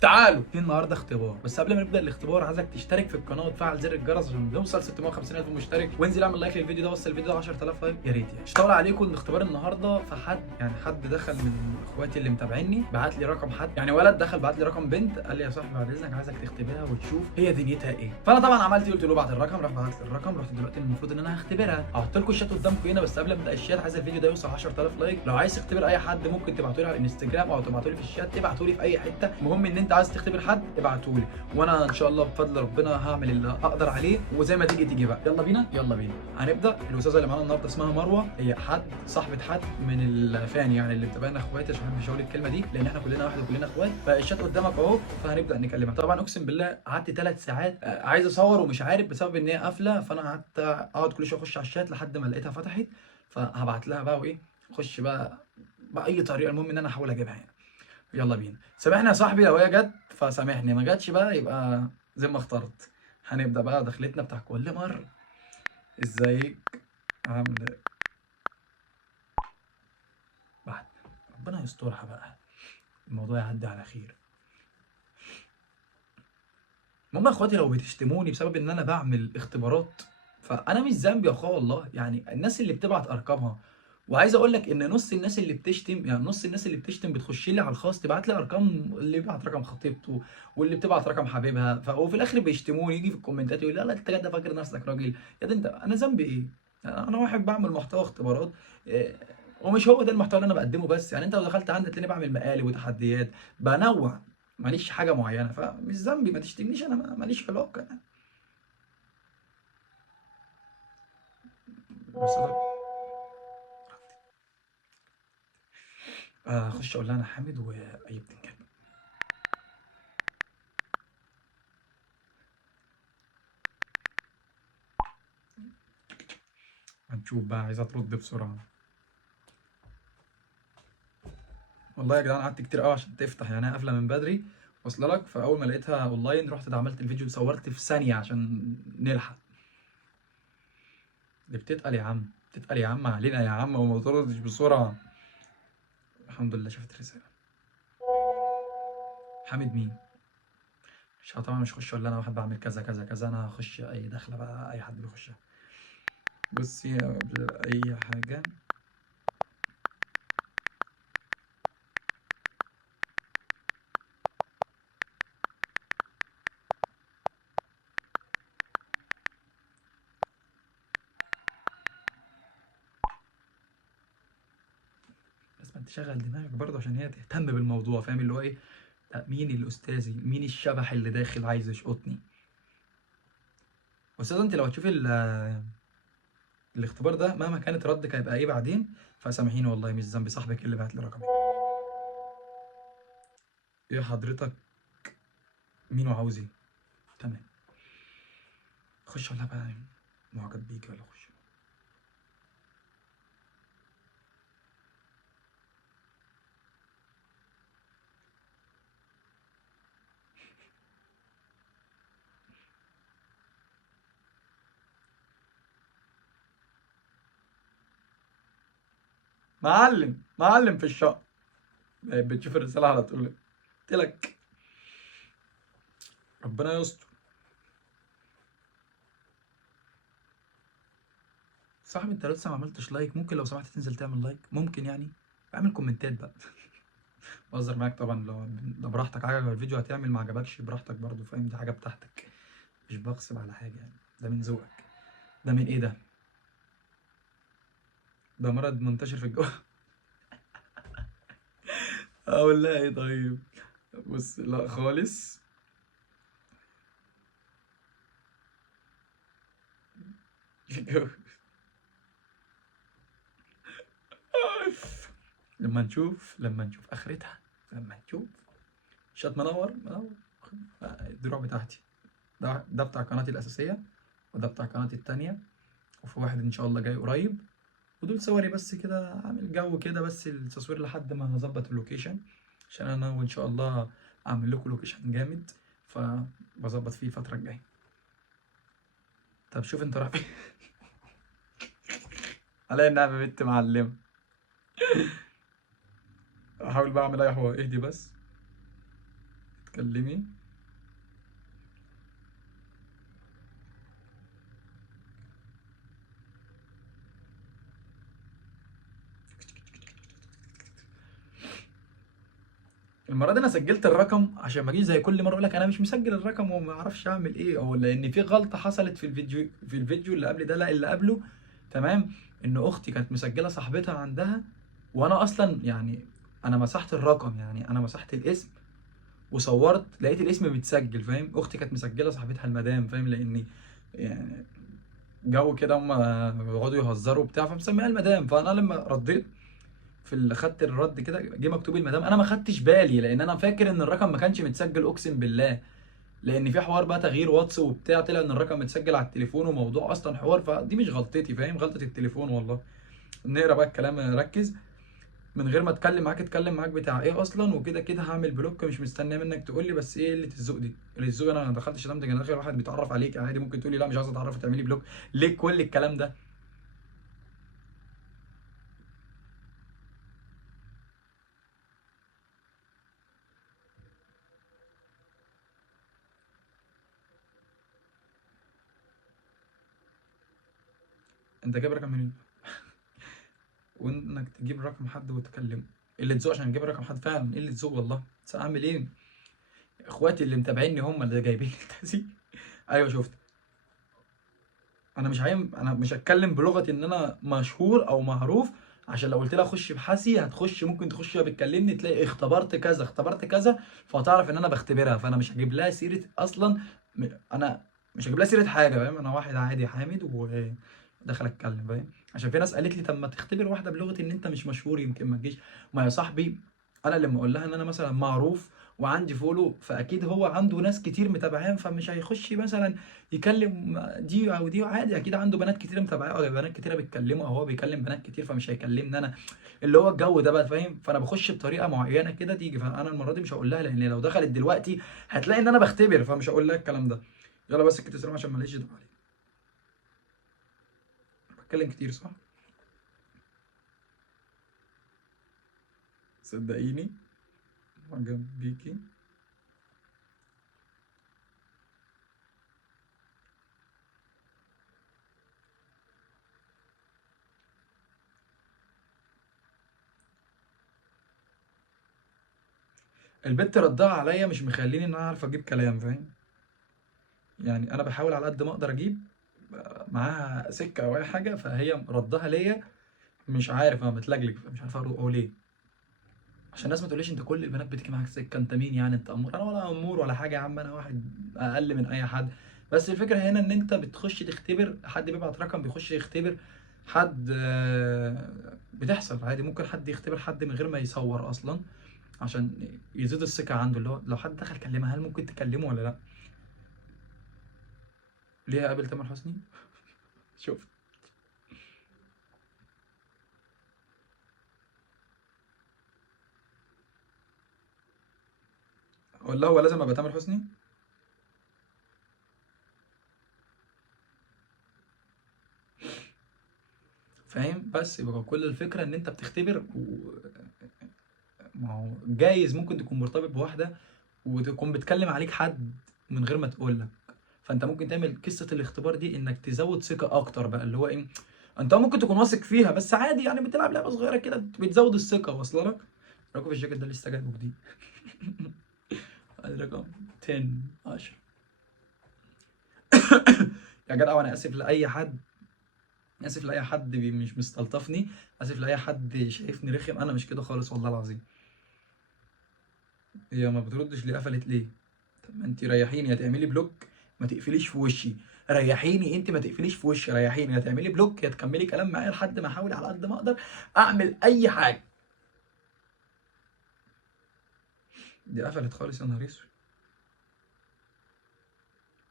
تعالوا في النهارده اختبار، بس قبل ما نبدا الاختبار عايزك تشترك في القناه وتفعل زر الجرس عشان نوصل 650,000 مشترك، وانزل اعمل لايك للفيديو ده، وصل الفيديو ده 10,000 لايك يا ريت يعني. مش هطول عليكم الاختبار النهارده، فحد حد دخل من اخواتي اللي متابعيني بعت لي رقم حد، ولد دخل بعت لي رقم بنت، قال لي يا صاحبي بعد اذنك عايزك تختبرها وتشوف هي دنيتها ايه. فانا طبعا عملت إيه؟ قلت له بعت الرقم، راح بعت لي الرقم، رحت دلوقتي المفروض ان انا هختبرها. هحط لكم الشات قدامكم هنا، بس قبل ما ابدا الشات عايز الفيديو ده يوصل 10,000 لايك. لو عايز تختبر اي حد ممكن تبعتوا لي على الانستجرام او تبعتوا لي في الشات، ابعتوا لي في اي حته، المهم ان انت عايز تختبر حد ابعتوا لي، وانا ان شاء الله بفضل ربنا هعمل اللي اقدر عليه، وزي ما تيجي تيجي بقى. يلا بينا يلا بينا هنبدا. الاستاذه اللي معانا النهارده اسمها مروه، هي حد صاحبه حد من الفان اللي متابعنا اخواتي، عشان مش هقول الكلمه دي لان احنا كلنا واحد وكلنا اخوات. فالشات قدامك اهو، فهنبدا نكلمها. طبعا اقسم بالله قعدت 3 ساعات عايز اصور ومش عارف بسبب ان هي قافله، فانا قعدت اقعد كل شويه اخش على الشات لحد ما لقيتها فتحت، فهبعت لها بقى وايه، خش بقى باي طريقه، المهم ان انا احاول اجيبها يعني. يلا بينا. سامحني يا صاحبي لو هي جت فسامحني، ما جاتش بقى يبقى زي ما اخترت. هنبدا بقى دخلتنا بتاع كل مره. ازيك عامله إيه؟ بعد ربنا يسترها بقى، الموضوع يعدي على خير. المهم يا اخواتي، لو بتشتموني بسبب ان انا بعمل اختبارات فانا مش ذنبي يا اخويا والله. الناس اللي بتبعت ارقامها، وعايز اقول لك ان نص الناس اللي بتشتم، نص الناس اللي بتشتم بتخش لي على الخاص تبعت لي ارقام، اللي بيبعت رقم خطيبته واللي بتبعت رقم حبيبها، وفي الاخر بيشتموني، يجي في الكومنتات يقول لا لا انت كده فاكر نفسك راجل. يا ده انت، انا ذنبي ايه؟ انا واحد بعمل محتوى اختبارات، إيه، ومش هو ده المحتوى اللي انا بقدمه بس. انت لو دخلت عندي تلاقيني بعمل مقالب وتحديات، بنوع، ماليش حاجه معينه، فمش ذنبي، ما تشتمنيش، انا ماليش علاقه يعني. بس اخش اقول لها انا حامد واي بتنجان. هنشوف بقى، عايزه ترد بسرعه. والله يا جدعان قعدت كتير قوي عشان تفتح، انا قافله من بدري واصله لك، فاول ما لقيتها اونلاين رحت عملت الفيديو، صورت في ثانيه عشان نلحق. دي بتتقل يا عم، بتتقل يا عم علينا يا عم، وما تردش بسرعه. الحمد لله شفت الرساله. حامد مين؟ طبعا مش هخش ولا انا واحد بعمل كذا كذا كذا، انا هخش اي دخله بقى اي حد بيخشها. بصي قبل اي حاجه، لازم تشغل دماغك برضه عشان هي تهتم بالموضوع، فاهم اللي هو ايه؟ لا، مين الاستاذي، مين الشبح اللي داخل عايز يشقطني؟ استاذ انت لو هتشوفي الاختبار ده مهما كانت ردك هيبقى ايه بعدين، فسامحيني والله مش ذنبي، صاحبك اللي بعت لي رقمي. ايه حضرتك، مين وعاوز ايه؟ تمام. خش ولا بقى معجب بيكي ولا خش؟ معلم معلم في الشقه، بتشوف الرساله على طول. قلت لك ربنا يستر. صاحبي انت لسه ما عملتش لايك، ممكن لو سمحت تنزل تعمل لايك، ممكن يعني اعمل كومنتات بقى. بهزر معاك طبعا، لو براحتك عجبك الفيديو هتعمل، ما عجبكش براحتك برضه، فاهم؟ دي حاجه بتاعتك، مش بغصب على حاجه يعني، ده من ذوقك. ده من ايه ده؟ ده مرض منتشر في الجو. اقول لها ايه طيب؟ بص لا خالص. لما نشوف اخرتها، لما نشوف. شات منور منور. الدروع بتاعتي، ده بتاع قناتي الاساسيه، وده بتاع قناتي التانية، وفي واحد ان شاء الله جاي قريب. ودول صوري بس كده، عامل جو كده بس التصوير لحد ما هظبط اللوكيشن، عشان انا وان شاء الله اعمل لكم لوكيشن جامد، فبظبط فيه الفتره الجايه. طب شوف انت رايح فين. عليا النعمه بنت معلمه. احاول بقى اعمل اي حوار، اهدي بس. اتكلمي. المره دي انا سجلت الرقم عشان ما اجيش زي كل مره اقول لك انا مش مسجل الرقم وما اعرفش اعمل ايه، او لان في غلطه حصلت في الفيديو اللي قبل ده، لا اللي قبله. تمام. ان اختي كانت مسجله صاحبتها عندها، وانا اصلا يعني انا مسحت الرقم، يعني انا مسحت الاسم وصورت لقيت الاسم متسجل، فاهم؟ اختي كانت مسجله صاحبتها المدام، فاهم؟ لاني يعني جو كده هم بيقعدوا يهزروا بتاع فمسميها المدام. فانا لما رديت في اللي خدت الرد كده جه مكتوب المدام، انا ما خدتش بالي لان انا فاكر ان الرقم ما كانش متسجل، اقسم بالله. لان في حوار بقى تغيير واتس وبتاع، طلع ان الرقم متسجل على التليفون وموضوع اصلا حوار، فدي مش غلطتي، فاهم؟ غلطه التليفون والله. نقرا بقى الكلام، ركز. من غير ما اتكلم معاك، اتكلم معاك بتاع ايه اصلا، وكده كده هعمل بلوك، مش مستنيه منك تقول لي، بس ايه قله الذوق دي؟ قله الذوق؟ انا ما دخلتش شتمتك، انا داخل واحد بيتعرف عليك عادي، ممكن تقولي لا مش عايز اتعرف تعملي بلوك. ليه كل الكلام ده؟ انت جايب رقم منين؟ وانك تجيب رقم حد وتكلمه قله ذوق عشان تجيب رقم حد؟ فعلا قله ذوق والله، بس اعمل ايه؟ اخواتي اللي متابعيني هم اللي جايبين التسجيل. ايوه شفت. انا مش هتكلم بلغه ان انا مشهور او معروف، عشان لو قلت لها خش ابحثي هتخش، ممكن تخش وهي بتكلمني تلاقي اختبرت كذا اختبرت كذا، فهتعرف ان انا بختبرها. فانا مش هجيب لها سيره اصلا. انا مش هجيب لها سيره حاجه، فاهم؟ انا واحد عادي حامد وداخل اتكلم، فاهم؟ عشان في ناس قالت لي طب ما تختبر واحده بلغه ان انت مش مشهور يمكن ما تجيش. ما يا صاحبي، انا لما اقول لها ان انا مثلا معروف وعندي فولو، فاكيد هو عنده ناس كتير متابعين، فمش هيخش مثلا يكلم دي او دي عادي، اكيد عنده بنات كتير متابعاه او بنات كتيره بتكلمه، او هو بيكلم بنات كتير فمش هيكلمني انا، اللي هو الجو ده بقى، فاهم؟ فانا بخش بطريقه معينه كده تيجي. فانا المره دي مش هقول لها، لان لو دخلت دلوقتي هتلاقي ان انا بختبر، فمش هقول لها الكلام ده. يلا بس كده سلام عشان ماليش دعوه عليك. بتكلم كتير صح؟ صدقيني معجب بيكي. البت ردها عليا مش مخليني ان انا اعرف اجيب كلام، فاهم؟ يعني انا بحاول على قد ما اقدر اجيب معاها سكه او اي حاجه، فهي ردها ليا مش عارف، انا متلجلج مش عارف اقول ايه، عشان الناس ما تقوليش انت كل البنات بتيجي معاك سكه، انت مين يعني؟ انت امور؟ انا ولا امور ولا حاجه يا عم، انا واحد اقل من اي حد. بس الفكره هنا ان انت بتخش تختبر حد، بيبعت رقم بيخش يختبر حد، بتحصل عادي. ممكن حد يختبر حد من غير ما يصور اصلا، عشان يزيد الثقه عنده، اللي هو لو حد دخل كلمها هل ممكن تكلمه ولا لا. ليه قابل تامر حسني؟ شوف. ولا هو لازم ابقى تامر حسني؟ فاهم؟ بس يبقى كل الفكره ان انت بتختبر ما هو جايز ممكن تكون مرتبط بواحده وتكون بتكلم عليك حد من غير ما تقول لك، فانت ممكن تعمل قصه الاختبار دي انك تزود ثقه اكتر بقى، اللي هو ايه، انت ممكن تكون واثق فيها بس عادي يعني بتلعب لعبه صغيره كده بتزود الثقه، واصله لك؟ رقم في الجاكيت ده لسه جايبه جديد. رقم 10 10. يا جدع وانا اسف لاي حد، اسف لاي حد مش مستلطفني، اسف لاي حد شايفني رخم، انا مش كده خالص والله العظيم. هي ما بتردش ليه؟ قفلت ليه؟ طب ما انت ريحيني، يا تعملي بلوك ما تقفليش في وشي. ريحيني انت، ما تقفليش في وشي، ريحيني، يا تعملي بلوك يا تكملي كلام معايا لحد ما احاول على قد ما اقدر اعمل اي حاجه. دي قفلت خالص، يا نهار اسود.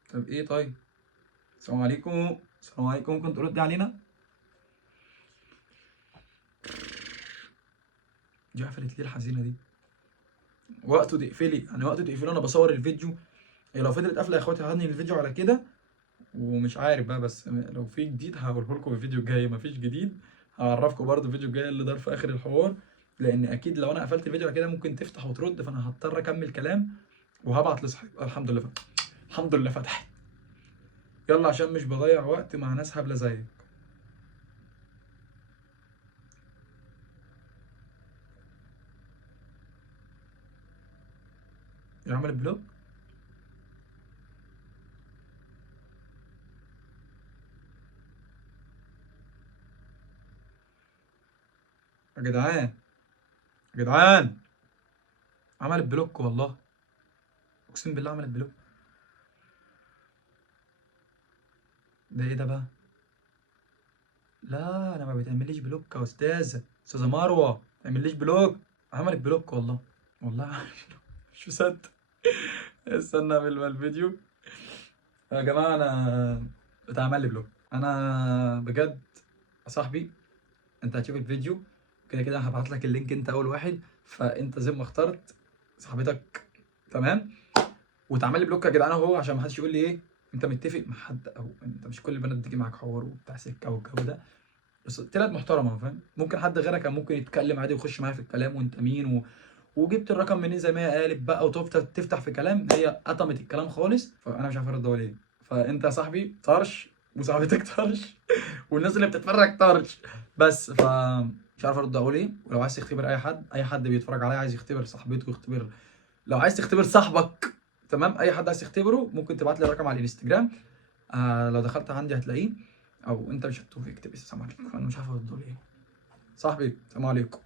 طب ايه طيب؟ السلام عليكم، السلام عليكم، ممكن تردي علينا؟ دي قفلت ليه الحزينه دي؟ وقته تقفلي يعني، وقته تقفلي انا بصور الفيديو. هي لو فضلت قافله يا اخواتي هنهي الفيديو على كده. ومش عارف بقى، بس لو في جديد هقوله لكم في الفيديو الجاي، مفيش جديد هعرفكم برضه الفيديو الجاي اللي دار في اخر الحوار. لان اكيد لو انا قفلت الفيديو على كده ممكن تفتح وترد، فانا هضطر اكمل كلام وهبعت لصاحبي. الحمد لله فتحت، الحمد لله فتحت. يلا عشان مش بضيع وقت مع ناس هبله زيك. يعمل بلوك. يا جدعان، يا جدعان، عملت بلوك والله، اقسم بالله عملت بلوك. ده ايه ده بقى؟ لا انا ما بتعمليش بلوك يا استاذه مروه، ما بتعمليش بلوك. عملت بلوك والله، والله عملت بلوك. مش مصدق. استنى اعمل بقى الفيديو. يا جماعه انا اتعمل لي بلوك، انا بجد يا صاحبي. انت هتشوف الفيديو كده كده، هبعت لك اللينك انت اول واحد، فانت زي ما اخترت صاحبتك تمام، وتعمل لي بلوك يا جدعان اهو، عشان ما حدش يقول لي ايه انت متفق مع حد، او انت مش كل البنات بتيجي معاك حوار وبتاع سكه والجو ده. بس طلعت محترمه فاهم، ممكن حد غيرك كان ممكن يتكلم عادي ويخش معايا في الكلام وانت مين وجبت الرقم منين زي ما هي قالت بقى، وتفتح في كلام، هي قطمت الكلام خالص، فانا مش عارف ارد اقول ايه. فانت يا صاحبي طرش، وصاحبتك طرش، والناس اللي بتتفرج طرش. بس مش عارف ارد اقول ايه. ولو عايز تختبر اي حد، اي حد بيتفرج عليا عايز يختبر صاحبته، يختبر، لو عايز تختبر صاحبك تمام، اي حد عايز تختبره ممكن تبعت لي الرقم على الانستجرام. لو دخلت عندي هتلاقيه، او انت مش هتشوف اكتب السلام عليكم، انا مش عارف ارد اقول ايه. صاحبي السلام عليكم.